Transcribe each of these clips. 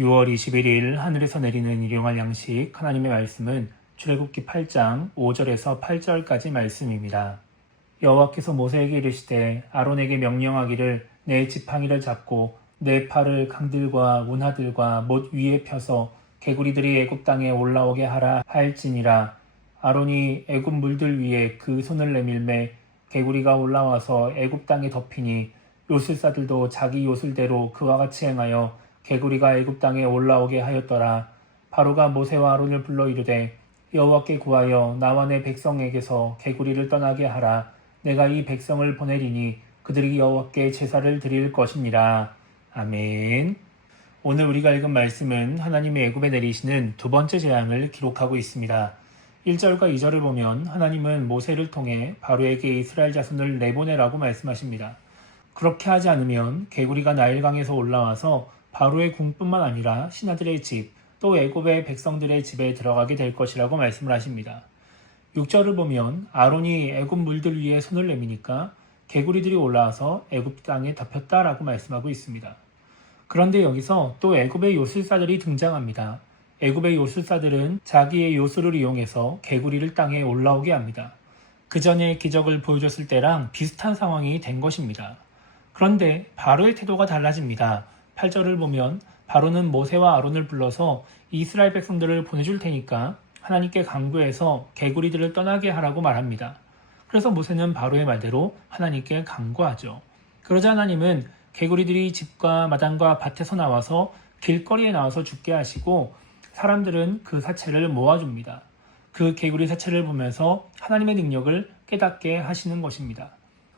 6월 21일 하늘에서 내리는 일용할 양식 하나님의 말씀은 출애굽기 8장 5절에서 8절까지 말씀입니다. 여호와께서 모세에게 이르시되 아론에게 명령하기를 내 지팡이를 잡고 내 팔을 강들과 운하들과 못 위에 펴서 개구리들이 애굽 땅에 올라오게 하라 할지니라. 아론이 애굽 물들 위에 그 손을 내밀매 개구리가 올라와서 애굽 땅에 덮이니 요술사들도 자기 요술대로 그와 같이 행하여 개구리가 애굽 땅에 올라오게 하였더라. 바로가 모세와 아론을 불러 이르되 여호와께 구하여 나와 내 백성에게서 개구리를 떠나게 하라. 내가 이 백성을 보내리니 그들이 여호와께 제사를 드릴 것이니라. 아멘. 오늘 우리가 읽은 말씀은 하나님이 애굽에 내리시는 두 번째 재앙을 기록하고 있습니다. 1절과 2절을 보면 하나님은 모세를 통해 바로에게 이스라엘 자손을 내보내라고 말씀하십니다. 그렇게 하지 않으면 개구리가 나일강에서 올라와서 바로의 궁뿐만 아니라 신하들의 집, 또 애굽의 백성들의 집에 들어가게 될 것이라고 말씀을 하십니다. 6절을 보면 아론이 애굽 물들 위에 손을 내미니까 개구리들이 올라와서 애굽 땅에 덮였다라고 말씀하고 있습니다. 그런데 여기서 또 애굽의 요술사들이 등장합니다. 애굽의 요술사들은 자기의 요술을 이용해서 개구리를 땅에 올라오게 합니다. 그 전에 기적을 보여줬을 때랑 비슷한 상황이 된 것입니다. 그런데 바로의 태도가 달라집니다. 8절을 보면 바로는 모세와 아론을 불러서 이스라엘 백성들을 보내줄 테니까 하나님께 간구해서 개구리들을 떠나게 하라고 말합니다. 그래서 모세는 바로의 말대로 하나님께 간구하죠. 그러자 하나님은 개구리들이 집과 마당과 밭에서 나와서 길거리에 나와서 죽게 하시고 사람들은 그 사체를 모아줍니다. 그 개구리 사체를 보면서 하나님의 능력을 깨닫게 하시는 것입니다.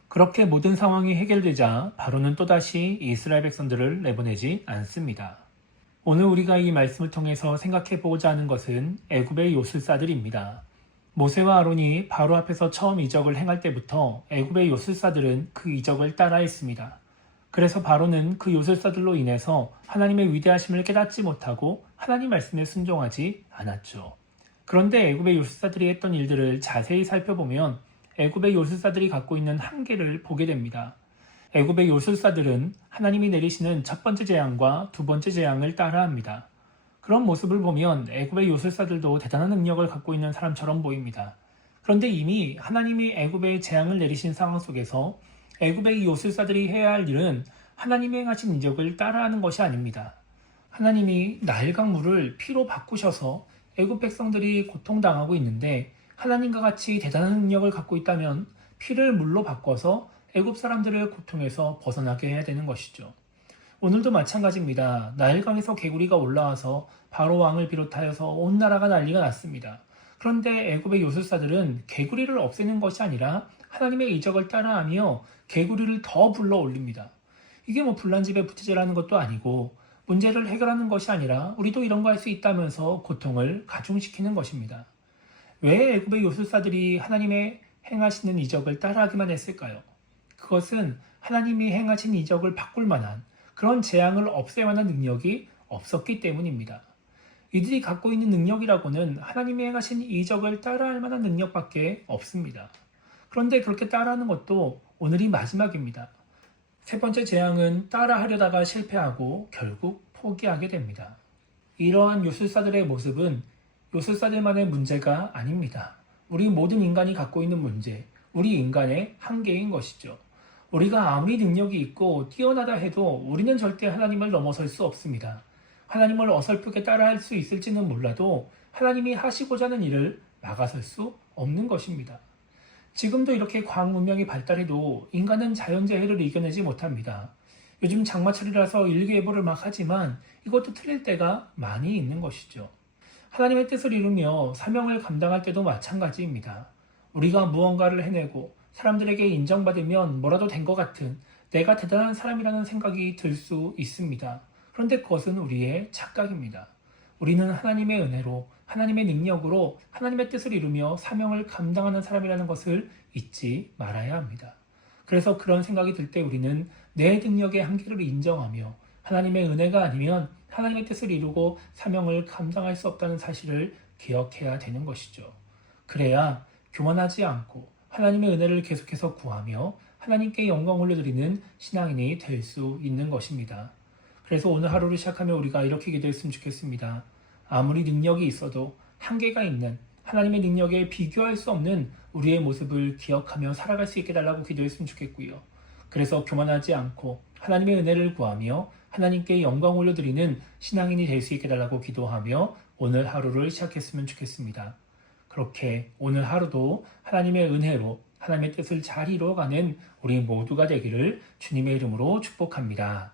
그렇게 모든 상황이 해결되자 바로는 또다시 이스라엘 백성들을 내보내지 않습니다. 오늘 우리가 이 말씀을 통해서 생각해보고자 하는 것은 애굽의 요술사들입니다. 모세와 아론이 바로 앞에서 처음 이적을 행할 때부터 애굽의 요술사들은 그 이적을 따라했습니다. 그래서 바로는 그 요술사들로 인해서 하나님의 위대하심을 깨닫지 못하고 하나님 말씀에 순종하지 않았죠. 그런데 애굽의 요술사들이 했던 일들을 자세히 살펴보면 애굽의 요술사들이 갖고 있는 한계를 보게 됩니다. 애굽의 요술사들은 하나님이 내리시는 첫 번째 재앙과 두 번째 재앙을 따라합니다. 그런 모습을 보면 애굽의 요술사들도 대단한 능력을 갖고 있는 사람처럼 보입니다. 그런데 이미 하나님이 애굽의 재앙을 내리신 상황 속에서 애굽의 요술사들이 해야 할 일은 하나님이 행하신 이적을 따라하는 것이 아닙니다. 하나님이 나일강 물을 피로 바꾸셔서 애굽 백성들이 고통당하고 있는데 하나님과 같이 대단한 능력을 갖고 있다면 피를 물로 바꿔서 애굽 사람들을 고통에서 벗어나게 해야 되는 것이죠. 오늘도 마찬가지입니다. 나일강에서 개구리가 올라와서 바로 왕을 비롯하여서 온 나라가 난리가 났습니다. 그런데 애굽의 요술사들은 개구리를 없애는 것이 아니라 하나님의 이적을 따라하며 개구리를 더 불러 올립니다. 이게 불난집에 부채질하는 것도 아니고 문제를 해결하는 것이 아니라 우리도 이런 거 할 수 있다면서 고통을 가중시키는 것입니다. 왜 애굽의 요술사들이 하나님의 행하시는 이적을 따라하기만 했을까요? 그것은 하나님이 행하신 이적을 바꿀 만한 그런 재앙을 없앨 만한 능력이 없었기 때문입니다. 이들이 갖고 있는 능력이라고는 하나님이 행하신 이적을 따라할 만한 능력밖에 없습니다. 그런데 그렇게 따라하는 것도 오늘이 마지막입니다. 세 번째 재앙은 따라하려다가 실패하고 결국 포기하게 됩니다. 이러한 요술사들의 모습은 요술사들만의 문제가 아닙니다. 우리 모든 인간이 갖고 있는 문제, 우리 인간의 한계인 것이죠. 우리가 아무리 능력이 있고 뛰어나다 해도 우리는 절대 하나님을 넘어설 수 없습니다. 하나님을 어설프게 따라할 수 있을지는 몰라도 하나님이 하시고자 하는 일을 막아설 수 없는 것입니다. 지금도 이렇게 과학 문명이 발달해도 인간은 자연재해를 이겨내지 못합니다. 요즘 장마철이라서 일기예보를 막 하지만 이것도 틀릴 때가 많이 있는 것이죠. 하나님의 뜻을 이루며 사명을 감당할 때도 마찬가지입니다. 우리가 무언가를 해내고 사람들에게 인정받으면 뭐라도 된 것 같은 내가 대단한 사람이라는 생각이 들 수 있습니다. 그런데 그것은 우리의 착각입니다. 우리는 하나님의 은혜로 하나님의 능력으로 하나님의 뜻을 이루며 사명을 감당하는 사람이라는 것을 잊지 말아야 합니다. 그래서 그런 생각이 들 때 우리는 내 능력의 한계를 인정하며 하나님의 은혜가 아니면 하나님의 뜻을 이루고 사명을 감당할 수 없다는 사실을 기억해야 되는 것이죠. 그래야 교만하지 않고 하나님의 은혜를 계속해서 구하며 하나님께 영광 올려드리는 신앙인이 될 수 있는 것입니다. 그래서 오늘 하루를 시작하며 우리가 이렇게 기도했으면 좋겠습니다. 아무리 능력이 있어도 한계가 있는 하나님의 능력에 비교할 수 없는 우리의 모습을 기억하며 살아갈 수 있게 달라고 기도했으면 좋겠고요. 그래서 교만하지 않고 하나님의 은혜를 구하며 하나님께 영광 올려드리는 신앙인이 될 수 있게 달라고 기도하며 오늘 하루를 시작했으면 좋겠습니다. 그렇게 오늘 하루도 하나님의 은혜로 하나님의 뜻을 잘 이루어가는 우리 모두가 되기를 주님의 이름으로 축복합니다.